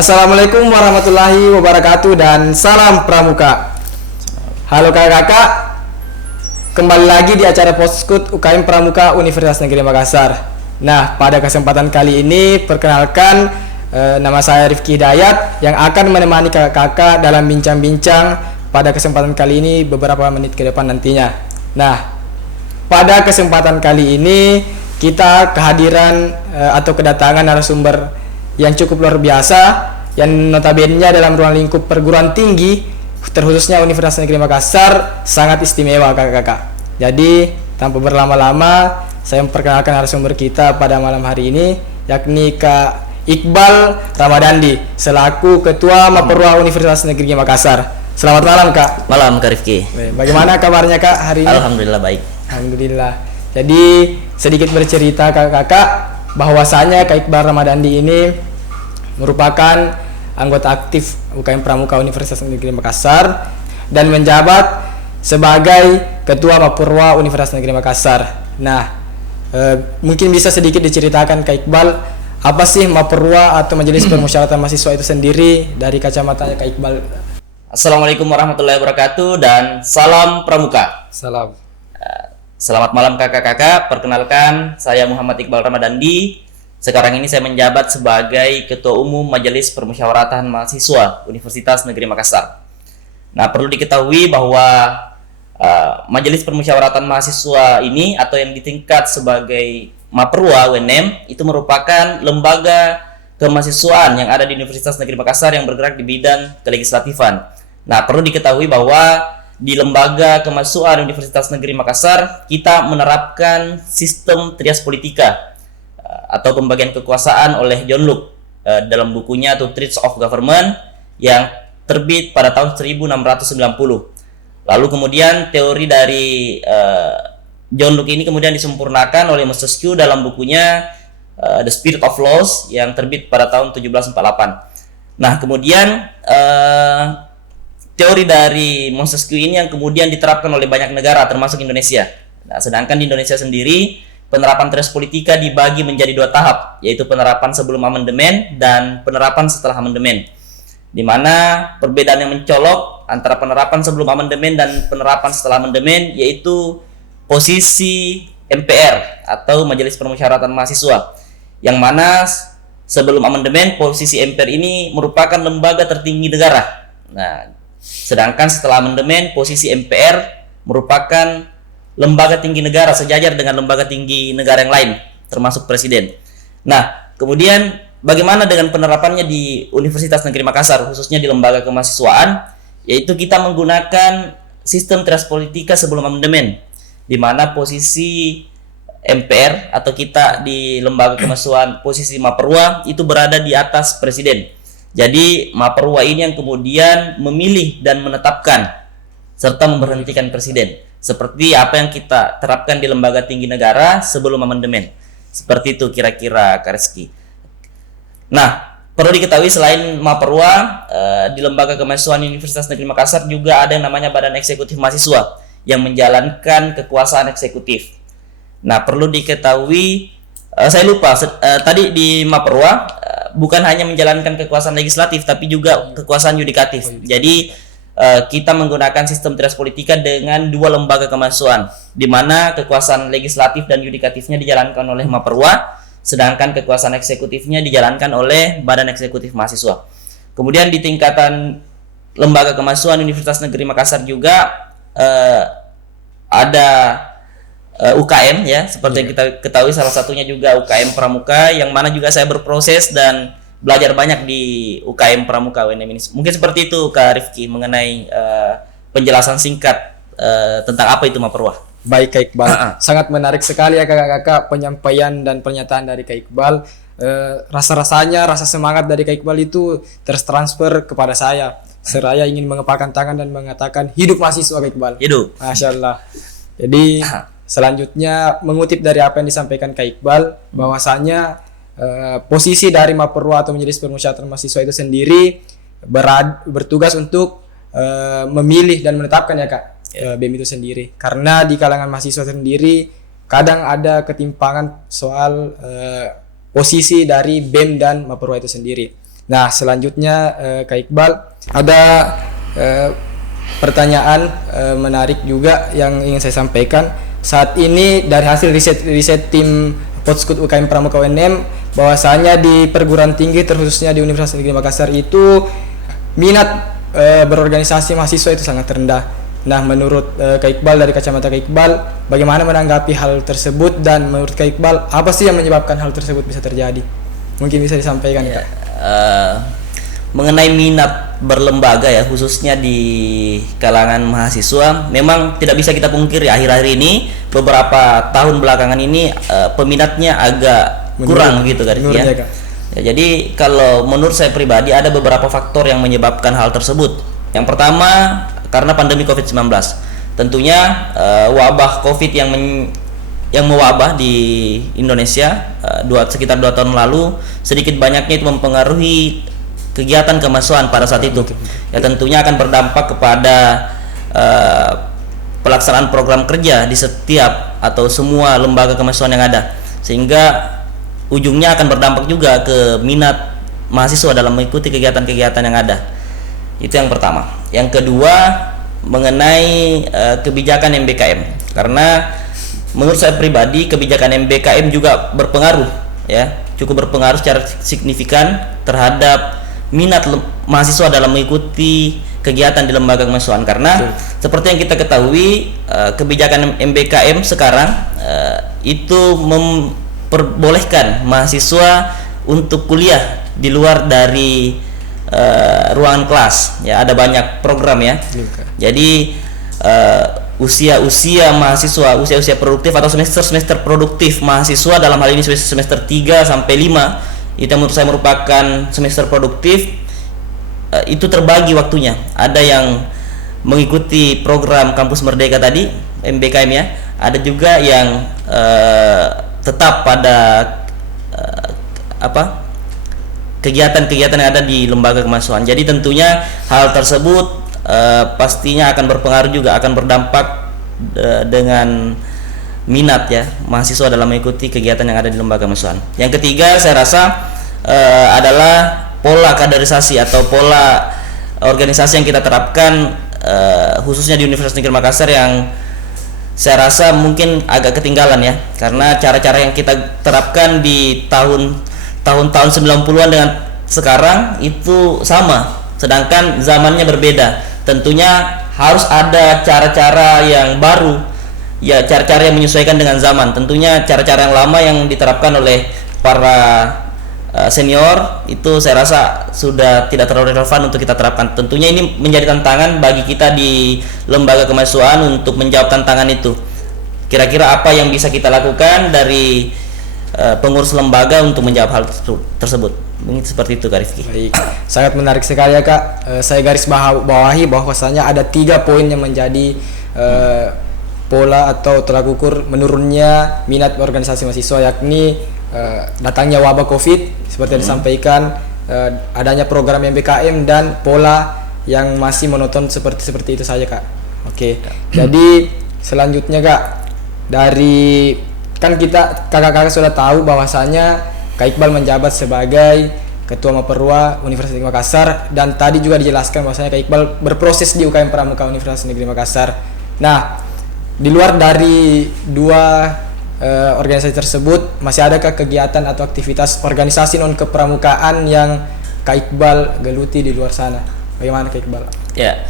Assalamualaikum warahmatullahi wabarakatuh dan salam pramuka. Halo kakak-kakak, kembali lagi di acara Poskut UKM Pramuka Universitas Negeri Makassar. Nah, pada kesempatan kali ini perkenalkan nama saya Rifki Hidayat yang akan menemani kakak-kakak dalam bincang-bincang pada kesempatan kali ini beberapa menit ke depan nantinya. Nah, pada kesempatan kali ini kita kehadiran atau kedatangan narasumber yang cukup luar biasa, yang notabene dalam ruang lingkup perguruan tinggi terkhususnya Universitas Negeri Makassar sangat istimewa kakak-kakak. Jadi tanpa berlama-lama saya memperkenalkan narasumber kita pada malam hari ini, yakni Kak Iqbal Ramadandi selaku Ketua Maperwa Universitas Negeri Makassar. Selamat malam Kak. Malam Kak Rifki. Bagaimana kabarnya Kak hari ini? Alhamdulillah baik. Alhamdulillah. Jadi sedikit bercerita kakak-kakak bahwasanya Kak Iqbal Ramadandi ini merupakan anggota aktif UKM Pramuka Universitas Negeri Makassar dan menjabat sebagai Ketua Mapurwa Universitas Negeri Makassar. Nah, mungkin bisa sedikit diceritakan Kak Iqbal, apa sih Mapurwa atau Majelis Permusyawaratan Mahasiswa itu sendiri dari kacamatanya Kak Iqbal? Assalamualaikum warahmatullahi wabarakatuh dan salam Pramuka. Salam. Selamat malam kakak-kakak. Perkenalkan, saya Muhammad Iqbal Ramadandi. Sekarang ini saya menjabat sebagai Ketua Umum Majelis Permusyawaratan Mahasiswa Universitas Negeri Makassar. Nah, perlu diketahui bahwa Majelis Permusyawaratan Mahasiswa ini atau yang ditingkat sebagai Maperwa UNM itu merupakan lembaga kemahasiswaan yang ada di Universitas Negeri Makassar yang bergerak di bidang kelegislatifan. Nah, perlu diketahui bahwa di lembaga kemahasiswaan Universitas Negeri Makassar kita menerapkan sistem trias politika atau pembagian kekuasaan oleh John Locke dalam bukunya Two Thirds of Government yang terbit pada tahun 1690. Lalu kemudian teori dari John Locke ini kemudian disempurnakan oleh Montesquieu dalam bukunya The Spirit of Laws yang terbit pada tahun 1748. Nah, kemudian teori dari Montesquieu ini yang kemudian diterapkan oleh banyak negara termasuk Indonesia. Nah, sedangkan di Indonesia sendiri penerapan trias politika dibagi menjadi dua tahap, yaitu penerapan sebelum amandemen dan penerapan setelah amandemen. Di mana perbedaan yang mencolok antara penerapan sebelum amandemen dan penerapan setelah amandemen yaitu posisi MPR atau Majelis Permusyawaratan Mahasiswa, yang mana sebelum amandemen posisi MPR ini merupakan lembaga tertinggi negara. Nah, sedangkan setelah amandemen posisi MPR merupakan lembaga tinggi negara sejajar dengan lembaga tinggi negara yang lain termasuk presiden. Nah, kemudian bagaimana dengan penerapannya di Universitas Negeri Makassar khususnya di lembaga kemahasiswaan, yaitu kita menggunakan sistem trias politika sebelum amandemen, di mana posisi MPR atau kita di lembaga kemahasiswaan posisi Maperwa itu berada di atas presiden. Jadi Maperwa ini yang kemudian memilih dan menetapkan serta memberhentikan presiden, seperti apa yang kita terapkan di lembaga tinggi negara sebelum amandemen. Seperti itu kira-kira Kak Rizky. Nah, perlu diketahui selain Maperwa, di lembaga kemahasiswaan Universitas Negeri Makassar juga ada yang namanya Badan Eksekutif Mahasiswa yang menjalankan kekuasaan eksekutif. Nah, perlu diketahui, saya lupa tadi di Maperwa bukan hanya menjalankan kekuasaan legislatif tapi juga kekuasaan yudikatif. Jadi kita menggunakan sistem trias politika dengan dua lembaga kemahasiswaan, di mana kekuasaan legislatif dan yudikatifnya dijalankan oleh Maperwa, sedangkan kekuasaan eksekutifnya dijalankan oleh Badan Eksekutif Mahasiswa. Kemudian di tingkatan lembaga kemahasiswaan Universitas Negeri Makassar juga ada UKM ya, seperti yang kita ketahui salah satunya juga UKM Pramuka, yang mana juga saya berproses dan belajar banyak di UKM Pramuka UNM ini. Mungkin seperti itu Kak Rifki mengenai penjelasan singkat tentang apa itu Maperwa. Baik Kak Iqbal, sangat menarik sekali ya kakak-kakak penyampaian dan pernyataan dari Kak Iqbal. Rasa-rasanya, rasa semangat dari Kak Iqbal itu tertransfer kepada saya. Seraya ingin mengepalkan tangan dan mengatakan hidup mahasiswa Kak Iqbal. Hidup. Masya Allah. Jadi selanjutnya mengutip dari apa yang disampaikan Kak Iqbal, bahwasanya posisi dari Maperwa atau Majelis Permusyawaratan Mahasiswa itu sendiri bertugas untuk memilih dan menetapkan ya Kak BEM itu sendiri. Karena di kalangan mahasiswa sendiri kadang ada ketimpangan soal posisi dari BEM dan Maperwa itu sendiri. Nah, selanjutnya Kak Iqbal ada pertanyaan menarik juga yang ingin saya sampaikan. Saat ini dari hasil riset tim Poskut UKM Pramuka UNM, bahwasanya di perguruan tinggi terkhususnya di Universitas Negeri Makassar itu minat berorganisasi mahasiswa itu sangat rendah. Nah, menurut Kak Iqbal, dari kacamata Kak Iqbal, bagaimana menanggapi hal tersebut, dan menurut Kak Iqbal apa sih yang menyebabkan hal tersebut bisa terjadi? Mungkin bisa disampaikan, Kak. Mengenai minat berlembaga ya, khususnya di kalangan mahasiswa, memang tidak bisa kita pungkiri akhir-akhir ini, beberapa tahun belakangan ini peminatnya agak kurang gitu kan ya. Ya, jadi kalau menurut saya pribadi ada beberapa faktor yang menyebabkan hal tersebut. Yang pertama karena pandemi COVID-19. Tentunya wabah COVID yang mewabah di Indonesia sekitar 2 tahun lalu, sedikit banyaknya itu mempengaruhi kegiatan kemahasiswaan pada saat itu. Ya, tentunya akan berdampak kepada pelaksanaan program kerja di setiap atau semua lembaga kemahasiswaan yang ada, sehingga ujungnya akan berdampak juga ke minat mahasiswa dalam mengikuti kegiatan-kegiatan yang ada. Itu yang pertama. Yang kedua mengenai kebijakan MBKM, karena menurut saya pribadi kebijakan MBKM juga berpengaruh ya, cukup berpengaruh secara signifikan terhadap minat mahasiswa dalam mengikuti kegiatan di lembaga kemahasiswaan. Karena seperti yang kita ketahui, kebijakan MBKM sekarang itu memperbolehkan mahasiswa untuk kuliah di luar dari ruangan kelas ya. Ada banyak program ya. Jadi usia mahasiswa, usia produktif atau semester produktif mahasiswa, dalam hal ini semester 3 sampai 5, itu menurut saya merupakan semester produktif. Itu terbagi waktunya. Ada yang mengikuti program Kampus Merdeka tadi, MBKM ya. Ada juga yang tetap pada kegiatan-kegiatan yang ada di lembaga kemahasiswaan. Jadi tentunya hal tersebut pastinya akan berpengaruh juga, akan berdampak dengan minat ya mahasiswa dalam mengikuti kegiatan yang ada di lembaga kemahasiswaan. Yang ketiga saya rasa adalah pola kaderisasi atau pola organisasi yang kita terapkan khususnya di Universitas Negeri Makassar, yang saya rasa mungkin agak ketinggalan ya, karena cara-cara yang kita terapkan di tahun-tahun 90-an dengan sekarang itu sama, sedangkan zamannya berbeda. Tentunya harus ada cara-cara yang baru ya, cara-cara yang menyesuaikan dengan zaman. Tentunya cara-cara yang lama yang diterapkan oleh para senior itu saya rasa sudah tidak terlalu relevan untuk kita terapkan. Tentunya ini menjadi tantangan bagi kita di lembaga kemahasiswaan untuk menjawab tantangan itu. Kira-kira apa yang bisa kita lakukan dari pengurus lembaga untuk menjawab hal tersebut? Mungkin seperti itu, Kak Rifki. Baik, sangat menarik sekali ya, Kak. Saya garis bawahi bahwasanya ada 3 poin yang menjadi pola atau tolak ukur menurunnya minat organisasi mahasiswa, yakni datangnya wabah COVID seperti yang disampaikan, adanya program MBKM, dan pola yang masih monoton seperti itu saja, Kak. Oke. Jadi selanjutnya, Kak, dari kan kita kakak-kakak sudah tahu bahwasanya Kak Iqbal menjabat sebagai Ketua Maperwa Universitas Negeri Makassar, dan tadi juga dijelaskan bahwasanya Kak Iqbal berproses di UKM Pramuka Universitas Negeri Makassar. Nah, di luar dari 2 organisasi tersebut, masih adakah kegiatan atau aktivitas organisasi non kepramukaan yang Kak Iqbal geluti di luar sana? Bagaimana, Kak Iqbal? Ya,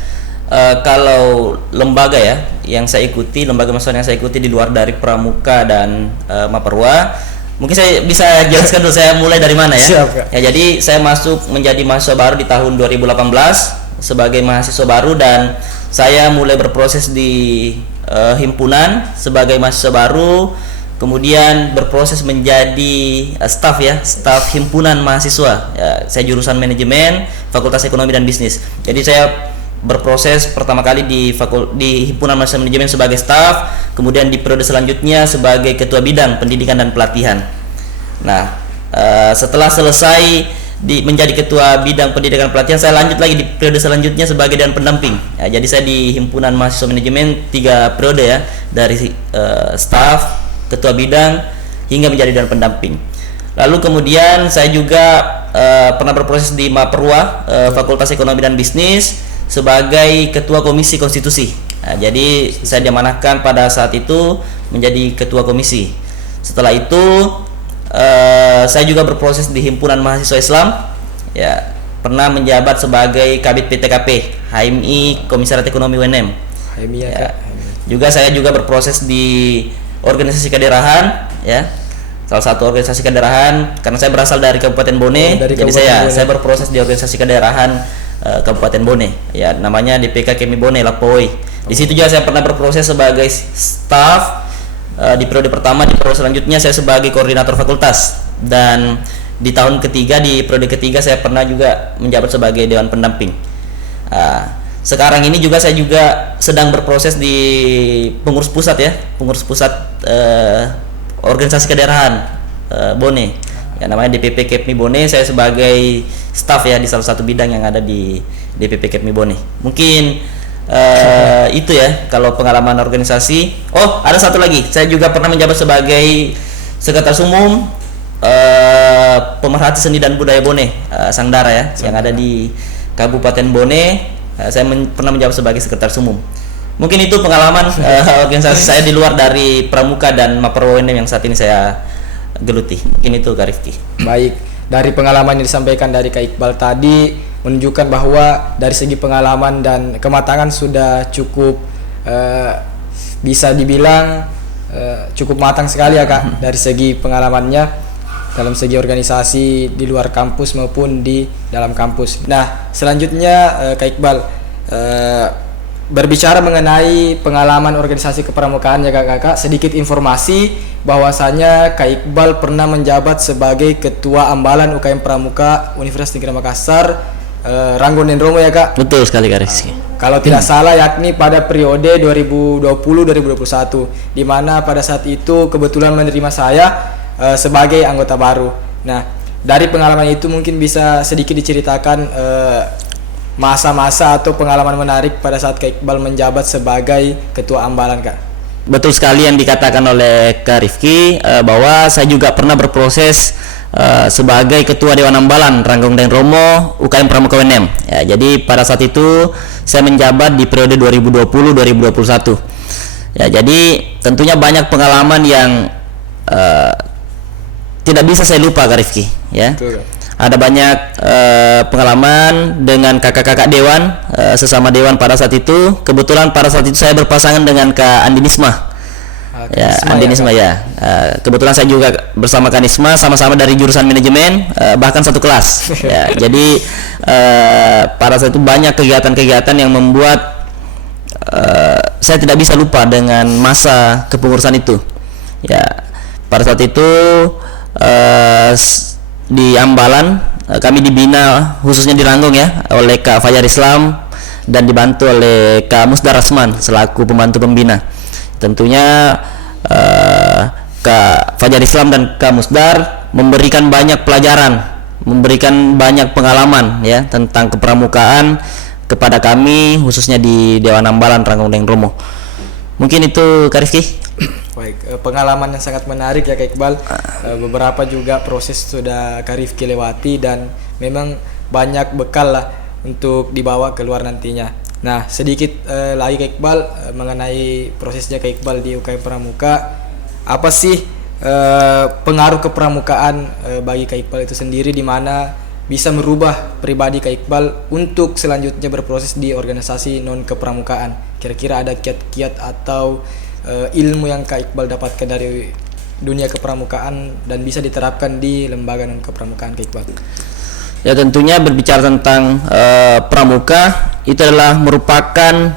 kalau lembaga ya yang saya ikuti, lembaga mahasiswa yang saya ikuti di luar dari Pramuka dan Maperwa, mungkin saya bisa jelaskan dulu saya mulai dari mana ya. Siap, Kak. Ya, jadi saya masuk menjadi mahasiswa baru di tahun 2018 sebagai mahasiswa baru, dan saya mulai berproses di himpunan sebagai mahasiswa baru, kemudian berproses menjadi staf himpunan mahasiswa ya, saya jurusan manajemen Fakultas Ekonomi dan Bisnis. Jadi saya berproses pertama kali di himpunan mahasiswa manajemen sebagai staf, kemudian di periode selanjutnya sebagai ketua bidang pendidikan dan pelatihan. Nah, setelah selesai menjadi ketua bidang pendidikan dan pelatihan, saya lanjut lagi di periode selanjutnya sebagai dewan pendamping ya, jadi saya di himpunan mahasiswa manajemen 3 periode ya, dari staf, ketua bidang, hingga menjadi dewan pendamping. Lalu kemudian saya juga pernah berproses di Maperua, Fakultas Ekonomi dan Bisnis sebagai Ketua Komisi Konstitusi. Nah, jadi saya diamanahkan pada saat itu menjadi Ketua Komisi. Setelah itu saya juga berproses di Himpunan Mahasiswa Islam, ya, pernah menjabat sebagai Kabid PTKP HMI Komisariat Ekonomi UNM. HMI ya, Ya. Kak. Juga saya juga berproses di organisasi kedaerahan, ya, salah satu organisasi kedaerahan karena saya berasal dari Kabupaten Bone. Dari Jadi Kabupaten Bone. saya berproses di organisasi kedaerahan Kabupaten Bone, ya, namanya DPK Kemi Bone Lapoi. Di situ juga saya pernah berproses sebagai staf. Di periode pertama, di periode selanjutnya saya sebagai koordinator fakultas, dan di tahun ketiga, di periode ketiga saya pernah juga menjabat sebagai dewan pendamping. Sekarang ini juga saya juga sedang berproses di pengurus pusat, ya, pengurus pusat organisasi kedaerahan Bone, ya, namanya DPP Kepmi Bone. Saya sebagai staf, ya, di salah satu bidang yang ada di DPP Kepmi Bone. Mungkin itu, ya, kalau pengalaman organisasi. Oh, ada satu lagi, saya juga pernah menjabat sebagai sekretaris umum pemerhati seni dan budaya Bone, Sangdara, ya, yang ada di Kabupaten Bone. Saya pernah menjabat sebagai sekretaris umum. Mungkin itu pengalaman organisasi saya di luar dari Pramuka dan Maperua UNM yang saat ini saya geluti. Mungkin itu, Kak Rifki. Baik, dari pengalaman yang disampaikan dari Kak Iqbal tadi menunjukkan bahwa dari segi pengalaman dan kematangan sudah cukup bisa dibilang cukup matang sekali, ya, Kak, dari segi pengalamannya dalam segi organisasi di luar kampus maupun di dalam kampus. Nah, selanjutnya Kak Iqbal berbicara mengenai pengalaman organisasi kepramukaan, ya, Kakak, sedikit informasi bahwasanya Kak Iqbal pernah menjabat sebagai Ketua Ambalan UKM Pramuka Universitas Negeri Makassar, Ranggon dan Romo, ya, Kak. Betul sekali, Kak Rizky. Kalau tidak salah, yakni pada periode 2020-2021, di mana pada saat itu kebetulan menerima saya sebagai anggota baru. Nah, dari pengalaman itu mungkin bisa sedikit diceritakan masa-masa atau pengalaman menarik pada saat Kak Iqbal menjabat sebagai Ketua Ambalan, Kak. Betul sekali yang dikatakan oleh Kak Rifki, bahwa saya juga pernah berproses sebagai Ketua Dewan Ambalan Ranggong dan Romo UKM Pramuka UNM. Ya, jadi pada saat itu saya menjabat di periode 2020-2021. Ya, jadi tentunya banyak pengalaman yang tidak bisa saya lupa, Kak Rifki, ya. Betul. Ada banyak pengalaman dengan kakak-kakak dewan, sesama dewan pada saat itu. Kebetulan pada saat itu saya berpasangan dengan Kak Andi Nisma. Ya, Andi Nisma, ya. Kebetulan saya juga bersama Kak Nisma, sama-sama dari jurusan manajemen, bahkan satu kelas. Ya, jadi pada saat itu banyak kegiatan-kegiatan yang membuat saya tidak bisa lupa dengan masa kepengurusan itu. Ya, pada saat itu di Ambalan kami dibina khususnya di Ranggong, ya, oleh Kak Fajar Islam dan dibantu oleh Kak Musdar Rasman selaku pembantu pembina. Tentunya Kak Fajar Islam dan Kak Musdar memberikan banyak pelajaran, memberikan banyak pengalaman, ya, tentang kepramukaan kepada kami khususnya di Dewan Ambalan Ranggong dan Romo. Mungkin itu, Kak Rifki. Baik, pengalaman yang sangat menarik, ya, Kak Iqbal. Beberapa juga proses sudah Kak Rifki lewati dan memang banyak bekal lah untuk dibawa keluar nantinya. Nah, sedikit lagi Kak Iqbal mengenai prosesnya Kak Iqbal di UKM Pramuka. Apa sih pengaruh kepramukaan bagi Kak Iqbal itu sendiri, di mana bisa merubah pribadi Kak Iqbal untuk selanjutnya berproses di organisasi non kepramukaan? Kira-kira ada kiat-kiat atau ilmu yang Kak Iqbal dapatkan dari dunia kepramukaan dan bisa diterapkan di lembaga non kepramukaan, Kak Iqbal? Ya, tentunya berbicara tentang pramuka itu adalah merupakan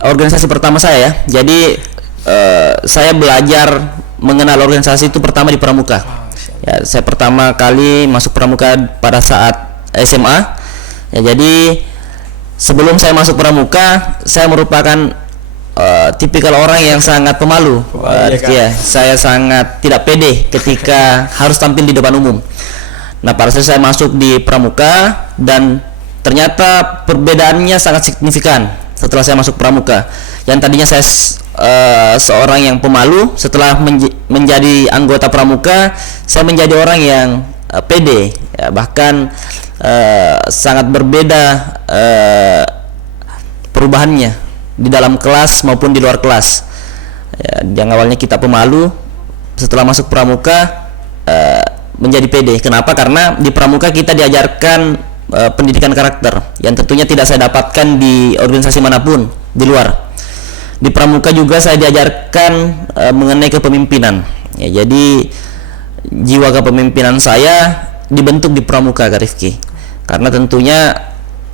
organisasi pertama saya, ya. Jadi saya belajar mengenal organisasi itu pertama di pramuka. Ya, saya pertama kali masuk pramuka pada saat SMA. Ya, jadi sebelum saya masuk pramuka, saya merupakan tipikal orang yang sangat pemalu. Ya, saya sangat tidak pede ketika harus tampil di depan umum. Nah, pada saat saya masuk di pramuka, dan ternyata perbedaannya sangat signifikan setelah saya masuk pramuka. Yang tadinya saya seorang yang pemalu, setelah menjadi anggota pramuka, saya menjadi orang yang pede, ya, bahkan sangat berbeda perubahannya di dalam kelas maupun di luar kelas. Ya, yang awalnya kita pemalu, setelah masuk pramuka menjadi pede. Kenapa? Karena di pramuka kita diajarkan pendidikan karakter yang tentunya tidak saya dapatkan di organisasi manapun di luar. Di pramuka juga saya diajarkan mengenai kepemimpinan. Ya, jadi jiwa kepemimpinan saya dibentuk di pramuka, Kak Rifki. Karena tentunya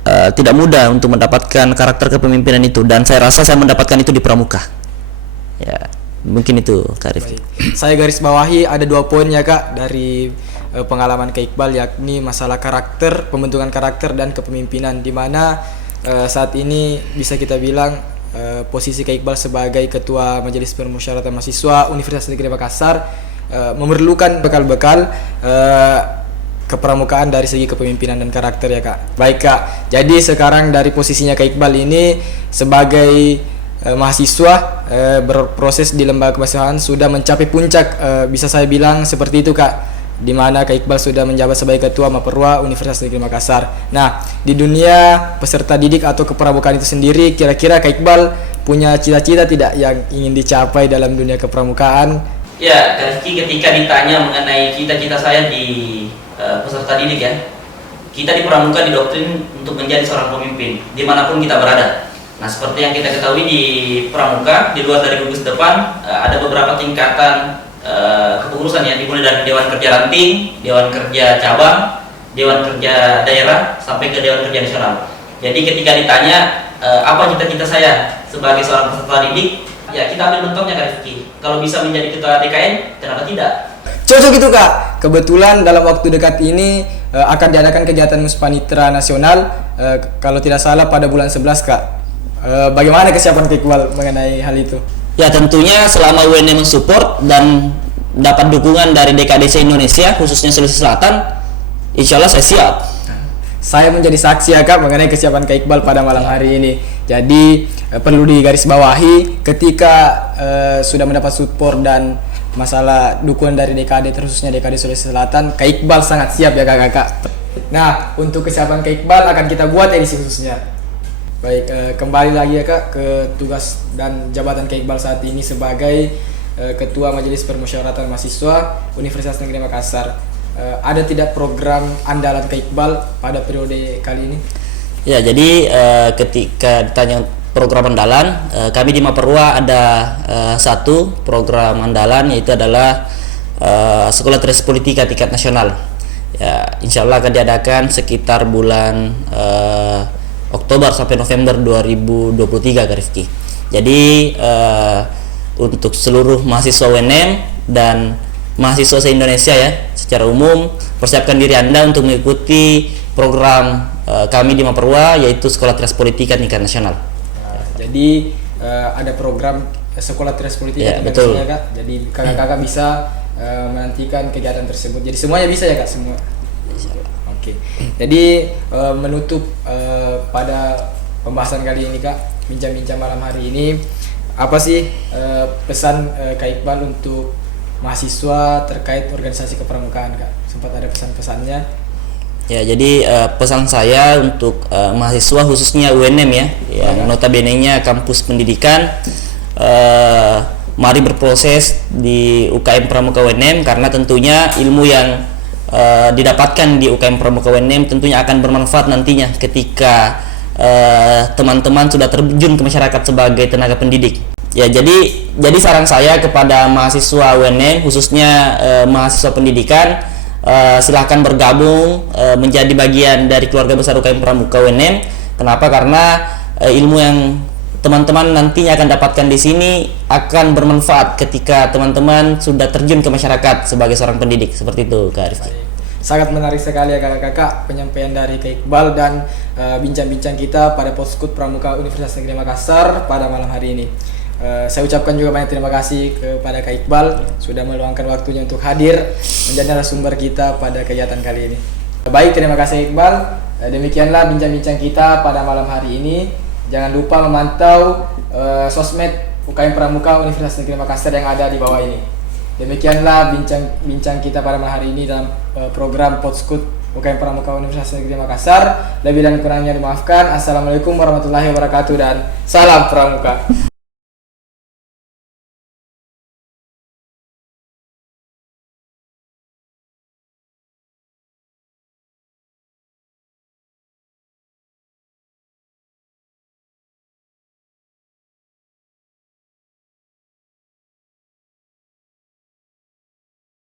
tidak mudah untuk mendapatkan karakter kepemimpinan itu, dan saya rasa saya mendapatkan itu di pramuka. Ya, mungkin itu, Kak Rifki. Saya garis bawahi ada 2 poin ya Kak dari pengalaman Kak Iqbal, yakni masalah karakter, pembentukan karakter dan kepemimpinan, di mana saat ini bisa kita bilang posisi Kak Iqbal sebagai Ketua Majelis Permusyawaratan Mahasiswa Universitas Negeri Makassar memerlukan bekal-bekal kepramukaan dari segi kepemimpinan dan karakter ya Kak. Baik Kak, jadi sekarang dari posisinya Kak Iqbal ini sebagai mahasiswa berproses di lembaga kemahasiswaan sudah mencapai puncak, bisa saya bilang seperti itu Kak, di mana Kak Iqbal sudah menjabat sebagai Ketua Maperwa Universitas Negeri Makassar. Nah, di dunia peserta didik atau kepramukaan itu sendiri, kira-kira Kak Iqbal punya cita-cita tidak yang ingin dicapai dalam dunia kepramukaan? Ya, Rifki, ketika ditanya mengenai cita-cita saya di peserta didik ya, kita di pramuka didoktrin untuk menjadi seorang pemimpin dimanapun kita berada. Nah, seperti yang kita ketahui di pramuka, di luar dari gugus depan ada beberapa tingkatan kepengurusan ya, dimulai dari Dewan Kerja Ranting, Dewan Kerja Cabang, Dewan Kerja Daerah, sampai ke Dewan Kerja Nasional. Jadi ketika ditanya apa cita-cita saya sebagai seorang peserta didik, ya kita ambil bentuknya Kak Rifki. Kalau bisa menjadi ketua DKN, kenapa tidak? Cocok itu Kak. Kebetulan dalam waktu dekat ini akan diadakan kegiatan Muspanitra Nasional, kalau tidak salah pada bulan 11 Kak. Bagaimana kesiapan Kak Iqbal mengenai hal itu? Ya tentunya selama UNM mensupport dan dapat dukungan dari DKDC Indonesia, khususnya Sulawesi Selatan, insya Allah saya siap. Saya menjadi saksi ya Kak mengenai kesiapan Kak Iqbal pada malam hari ini. Jadi perlu digarisbawahi, ketika sudah mendapat support dan masalah dukungan dari DKD, khususnya DKD Sulawesi Selatan, Kak Iqbal sangat siap ya Kak. Nah, untuk kesiapan Kak Iqbal akan kita buat edisi khususnya. Baik, kembali lagi ya Kak ke tugas dan jabatan Kak Iqbal saat ini sebagai Ketua Majelis Permusyawaratan Mahasiswa Universitas Negeri Makassar. Ada tidak program andalan Kak Iqbal pada periode kali ini? Ya, jadi ketika ditanya program andalan, kami di Maperwa ada satu program andalan, yaitu adalah Sekolah Tesis Politika tingkat nasional. Ya, insya Allah akan diadakan sekitar bulan Oktober sampai November 2023 Kak Rifki. Jadi untuk seluruh mahasiswa UNM dan mahasiswa se-Indonesia ya, secara umum, persiapkan diri Anda untuk mengikuti program kami di Maperwa, yaitu Sekolah Tesis Politika tingkat nasional. Jadi ada program Sekolah Tesis Politika tingkat nasional Kak. Jadi kakak-kakak bisa menantikan kegiatan tersebut. Jadi semuanya bisa ya Kak, semua. Oke. Jadi menutup pada pembahasan kali ini Kak, bincang-bincang malam hari ini, apa sih pesan Kak Iqbal untuk mahasiswa terkait organisasi kepramukaan Kak? Sempat ada pesan-pesannya? Ya, jadi pesan saya untuk mahasiswa khususnya UNM ya, yang notabene-nya kampus pendidikan, mari berproses di UKM Pramuka UNM, karena tentunya ilmu yang didapatkan di UKM Pramuka UNM tentunya akan bermanfaat nantinya ketika teman-teman sudah terjun ke masyarakat sebagai tenaga pendidik. Ya, jadi saran saya kepada mahasiswa UNM khususnya mahasiswa pendidikan, silahkan bergabung menjadi bagian dari keluarga besar UKM Pramuka UNM. Kenapa? Karena ilmu yang teman-teman nantinya akan dapatkan di sini akan bermanfaat ketika teman-teman sudah terjun ke masyarakat sebagai seorang pendidik. Seperti itu Kak Rifki. Sangat menarik sekali ya kakak-kakak penyampaian dari Kak Iqbal dan bincang-bincang kita pada Poskut Pramuka Universitas Negeri Makassar pada malam hari ini. Saya ucapkan juga banyak terima kasih kepada Kak Iqbal sudah meluangkan waktunya untuk hadir menjadi narasumber kita pada kegiatan kali ini. Baik, terima kasih Iqbal. Demikianlah bincang-bincang kita pada malam hari ini. Jangan lupa memantau sosmed UKM Pramuka Universitas Negeri Makassar yang ada di bawah ini. Demikianlah bincang kita pada malam hari ini dalam program Podskut UKM Pramuka Universitas Negeri Makassar. Lebih dan kurangnya dimaafkan. Assalamualaikum warahmatullahi wabarakatuh dan salam Pramuka.